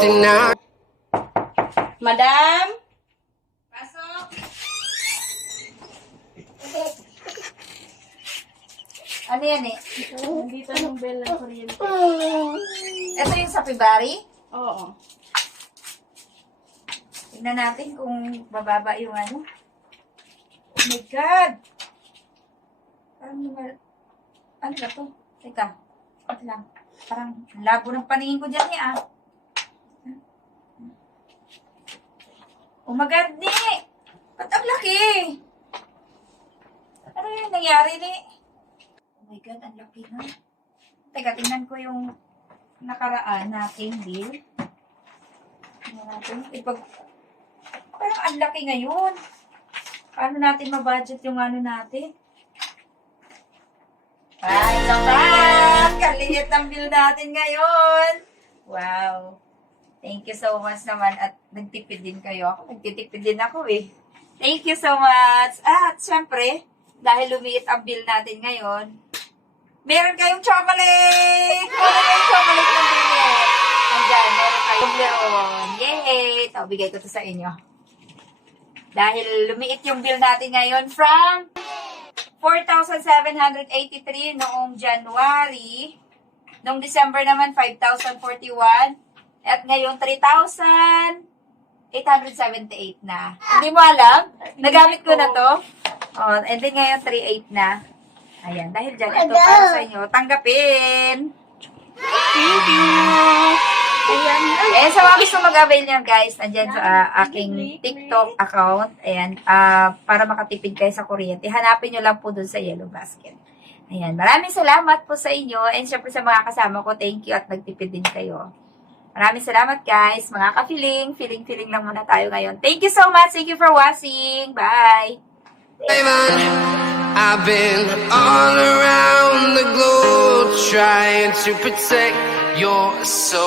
deny. Madam? Pasok. Ano yan eh? Nandito yung bell ng kuryente. Ito yung sa February. Oo. Tignan natin kung bababa yung ano. Oh my God! Ano ba to? Teka. Ito lang. Parang labo ng paningin ko dyan eh ah. Oh my God, ni! Ba't ang laki? Ano yung nangyari ni? Oh my God, ang laki na. Teka, tingnan ko yung nakaraan nating bill. Tingnan natin. Parang ang laki ngayon. Paano natin mabudget yung ano natin? Ay, naman! Kaliit ang bill natin ngayon. Wow. Thank you so much naman at nagtipid din kayo. Ako, nagtitipid din ako eh. Thank you so much. At syempre, dahil lumiit ang bill natin ngayon, meron kayong chocolate! Meron kayong chocolate ng bill. Ayan, meron kayong meron. Yay! Ito, bigay ko to sa inyo. Dahil lumiit yung bill natin ngayon from 4,783 noong January. Noong December naman, 5,041. At ngayon, 3,878 na. Hindi mo alam? Nagamit ko na to. Oh, and then ngayon, 3,800 na. Ayan, dahil dyan, ito para sa inyo. Tanggapin! Thank you. Ayan. Eh, sa mga gusto mag-avail niyan, guys, nandyan sa aking TikTok account. Ayan, para makatipid kayo sa kuryente. Hanapin nyo lang po dun sa Yellow Basket. Ayan, maraming salamat po sa inyo. And syempre sa mga kasama ko, thank you at nagtipid din kayo. Maraming salamat, guys. Mga ka-feeling. Feeling lang muna tayo ngayon. Thank you so much. Thank you for watching. Bye! I've been all around the globe trying to protect your soul.